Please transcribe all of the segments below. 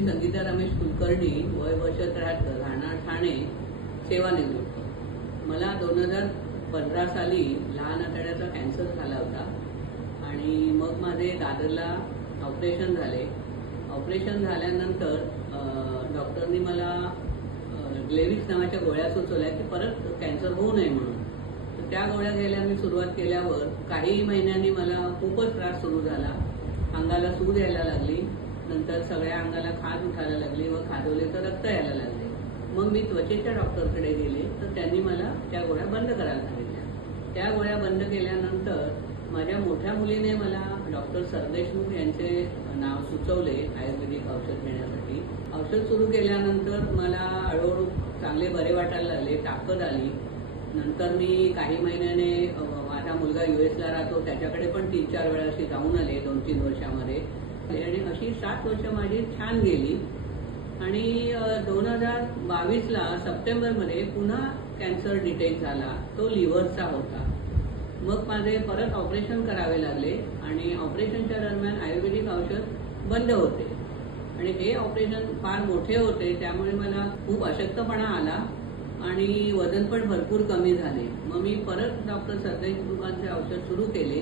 मी संगीता रमेश कुलकर्णी, वय वर्ष 73, राहणार ठाणे, सेवानिवृत्त. मला 2015 साली लहान आतड्याचा कॅन्सर झाला होता आणि मग माझे दादरला ऑपरेशन झाले. ऑपरेशन झाल्यानंतर डॉक्टरनी मला ग्लेविक्स नावाच्या गोळ्या सुचवल्या की परत कॅन्सर होऊ नये म्हणून. तर त्या गोळ्या घ्यायला मी सुरुवात केल्यावर काही महिन्यांनी मला खूपच त्रास सुरू झाला. अंगाला सूज यायला लागली, नंतर सगळ्या अंगाला खाज उठायला लागली व खाजवले तर रक्त यायला लागले. मग मी त्वचेच्या डॉक्टरकडे गेले तर त्यांनी मला त्या गोळ्या बंद करायला सांगितल्या. त्या गोळ्या बंद केल्यानंतर माझ्या मोठ्या मुलीने मला डॉक्टर सरदेशमुख यांचे नाव सुचवले आयुर्वेदिक औषध घेण्यासाठी. औषध सुरू केल्यानंतर मला हळूहळू चांगले बरे वाटायला लागले, ताकद आली. नंतर मी काही महिन्याने माझा मुलगा US ला राहतो, त्याच्याकडे पण 3-4 वेळा अशी जाऊन आले 2-3 वर्षामध्ये. आणि अशी 7 वर्ष माझी छान गेली. आणि 2022ला सप्टेंबरमध्ये पुन्हा कॅन्सर डिटेक्ट झाला. तो लिव्हरचा होता. मग माझे परत ऑपरेशन करावे लागले आणि ऑपरेशनच्या दरम्यान आयुर्वेदिक औषध बंद होते आणि हे ऑपरेशन फार मोठे होते, त्यामुळे मला खूप अशक्तपणा आला आणि वजन पण भरपूर कमी झाले. मग मी परत डॉक्टर सरदेशमुखांचे औषध सुरू केले.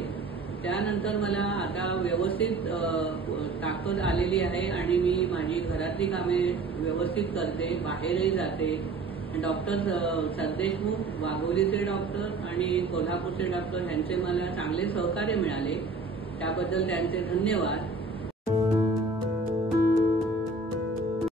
त्यानंतर मला आता व्यवस्थित ताकद आलेली आहे आणि मी माझी घरातली कामे व्यवस्थित करते, बाहेरही जाते. डॉक्टर सरदेशमुख, वाघोलीचे डॉक्टर आणि कोल्हापूरचे डॉक्टर यांचे मला चांगले सहकार्य मिळाले, त्याबद्दल त्यांचे धन्यवाद.